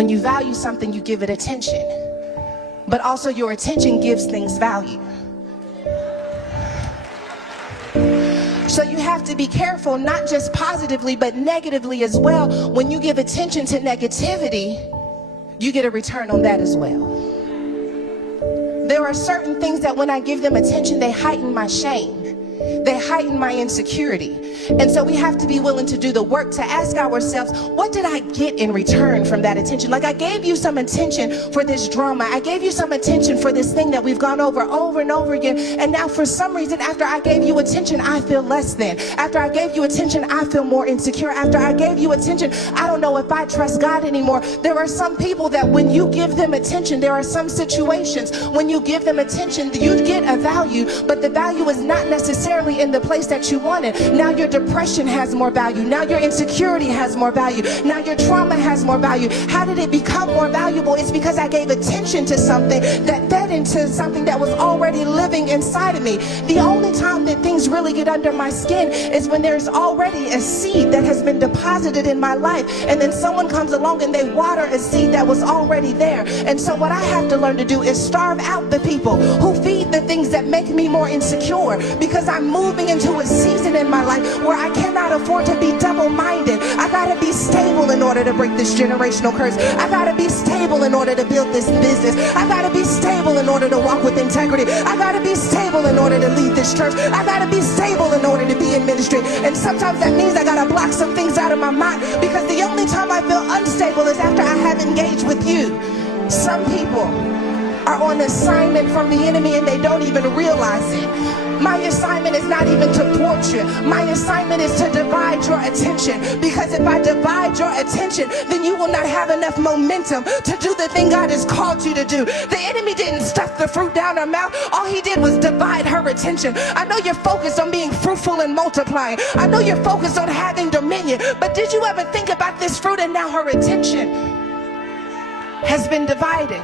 When you value something, you give it attention. But also your attention gives things value. So you have to be careful, not just positively, but negatively as well. When you give attention to negativity, you get a return on that as well. There are certain things that when I give them attention, they heighten my shame. They heighten my insecurity. And so we have to be willing to do the work to ask ourselves, what did I get in return from that attention? Like, I gave you some attention for this drama. I gave you some attention for this thing that we've gone over and over again. And now for some reason, after I gave you attention, I feel less than. After I gave you attention, I feel more insecure. After I gave you attention, I don't know if I trust God anymore. There are some people that when you give them attention, there are some situations when you give them attention, you get a value, but the value is not necessarily in the place that you wanted. Now your depression has more value. Now your insecurity has more value. Now your trauma has more value. How did it become more valuable? It's because I gave attention to something that fed into something that was already living inside of me. The only time that things really get under my skin is when there's already a seed that has been deposited in my life, and then someone comes along and they water a seed that was already there. And so what I have to learn to do is starve out the people who feed the things that make me more insecure, because I'm moving into a season in my life where I cannot afford to be double-minded. I gotta be stable in order to break this generational curse. I gotta be stable in order to build this business. I gotta be stable in order to walk with integrity. I gotta be stable in order to lead this church. I gotta be stable in order to be in ministry. And sometimes that means I gotta block some things out of my mind, because the only time I feel unstable is after I have engaged with you. Some people are on assignment from the enemy and they don't even realize it. My assignment is not even to thwart you. My assignment is to divide your attention. Because if I divide your attention, then you will not have enough momentum to do the thing God has called you to do. The enemy didn't stuff the fruit down her mouth. All he did was divide her attention. I know you're focused on being fruitful and multiplying. I know you're focused on having dominion. But did you ever think about this fruit, and now her attention has been divided?